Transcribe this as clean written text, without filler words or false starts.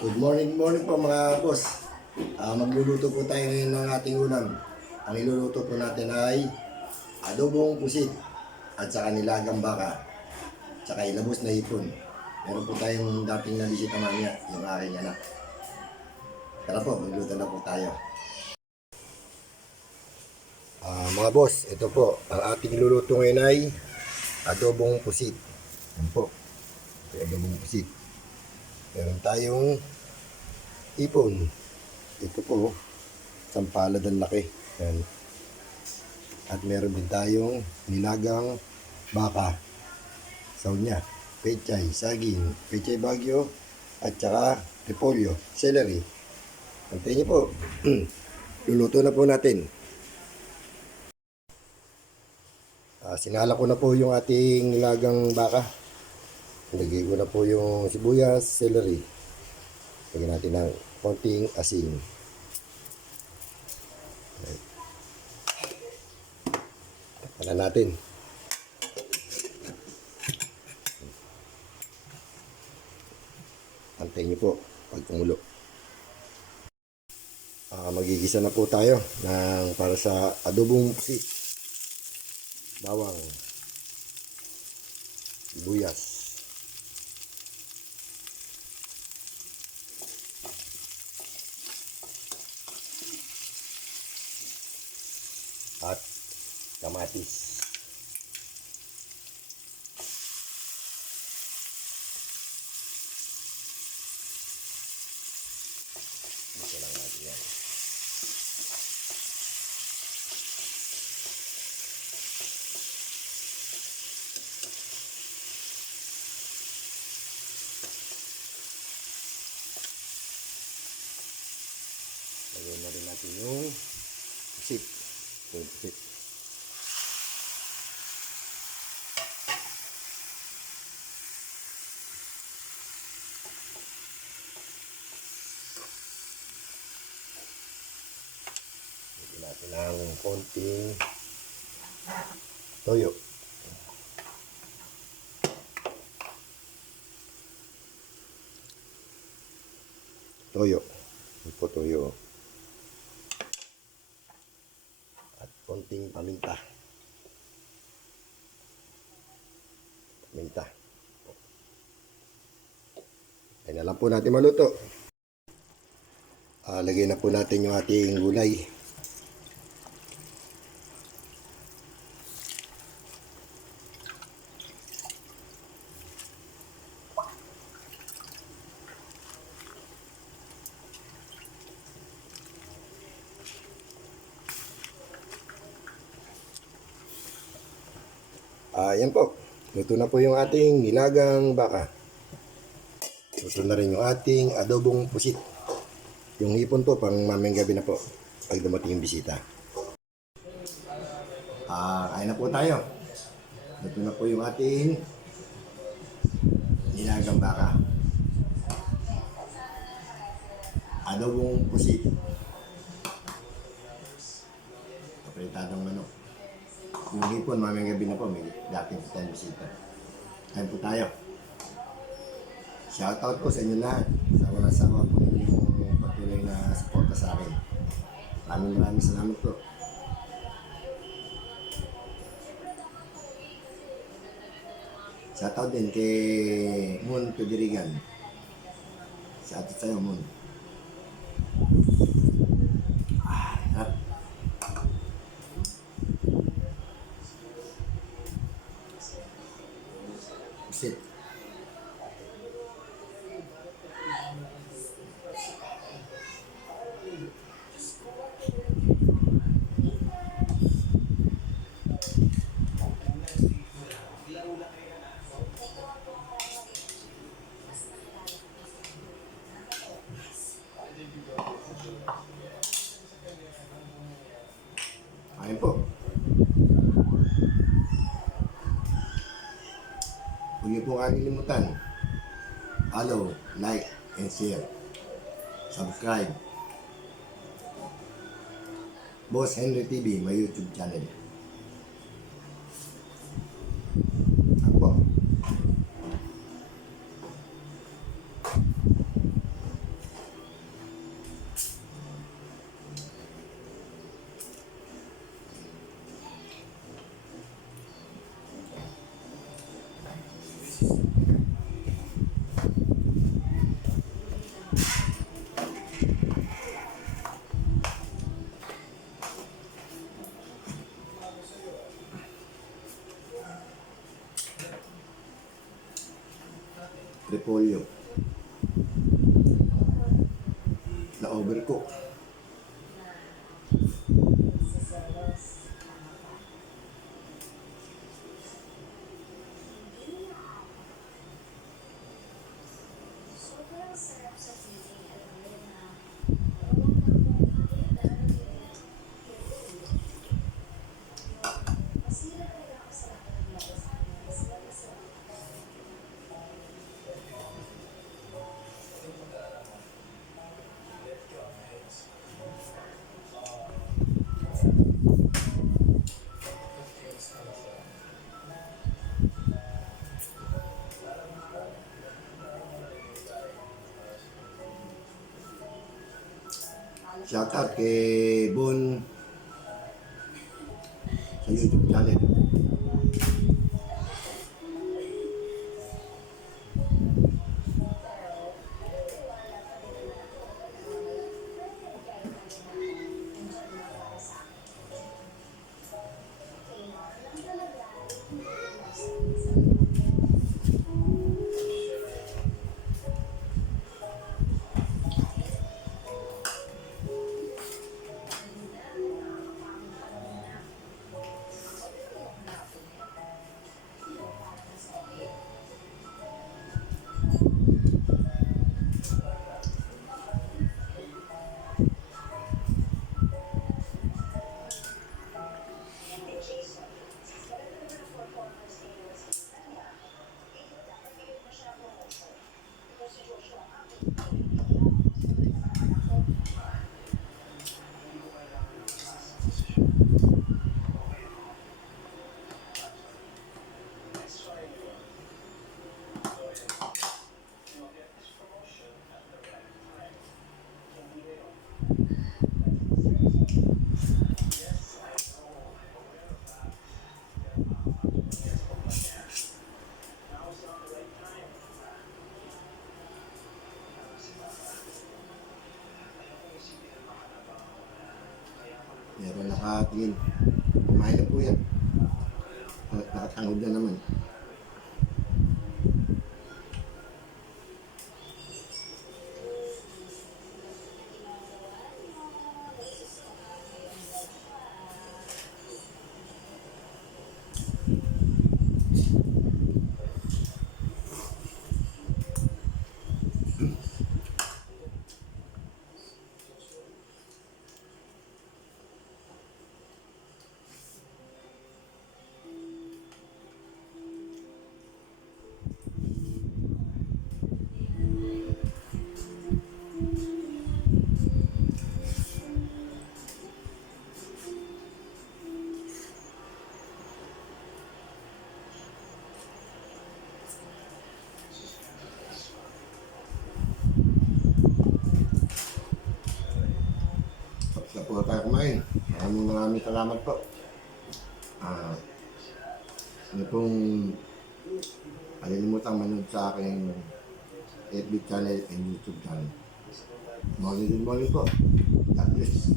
Good morning, morning po mga boss. Magluluto po tayo ngayon ng ating ulam. Ang iluluto po natin ay adobong pusit at saka nilagang baka, saka ilabos na hipon. Meron po tayong dating na bisita mamaya, yung aking anak. Tara po, magluto na po tayo. Mga boss, ito po, ang ating iluluto ngayon ay adobong pusit. Yan po, adobong pusit. Meron tayong ipon. Ito po, sampalad ang laki. Yan. At meron din tayong nilagang baka. Saunya, pechay, saging, pechay bagyo, at saka repolyo, celery. Antayin niyo po. Luluto na po natin. Sinala ko na po yung ating nilagang baka. Lagay ko na po yung sibuyas, celery. Lagyan natin ng konting asin. Takpan natin. Antayin niyo po pag kumulo. Magigisa na po tayo ng para sa adobong pusit. Bawang, sibuyas, at kamatis. Ito lang natin yan. Lagyan na rin natin yung pusit. Yung pusit. Lagyan natin ng konting toyo. Toyo. Ito po toyo. At konting paminta. Paminta. Ay na lang po natin maluto. Lagay na po natin yung ating gulay. Yan po. Luto na po yung ating nilagang baka. Luto na rin yung ating adobong pusit. Yung hipon po, pang mamayang gabi na po. Pag dumating yung bisita. Kain na po tayo. Luto na po yung ating nilagang baka. Adobong pusit. Kapritadong manok. Yung hipon, mamayang gabi na po, may dating po tayong bisita. Kain po tayo. Shoutout po sa inyo lahat. Sa walang sawa po ninyong patuloy na suporta sa akin. Maraming salamat po. Shoutout din kay Moon Pedirigan. Shoutout sa'yo, Moon. Harap. Sit. Ayun po. Huwag niyo po kalilimutan. Follow, like, and share. Subscribe. Boss Henry TV, my YouTube channel. Ako. Na overcook. Shoutout kay Bon sa YouTube channel. Meron nakatingin. Kumain na po yan. Nakatangod na naman. Tapos na po tayo kumain. Maraming salamat po. Ano pong kalilimutang manood sa aking FB channel and YouTube channel. Morning po. God bless.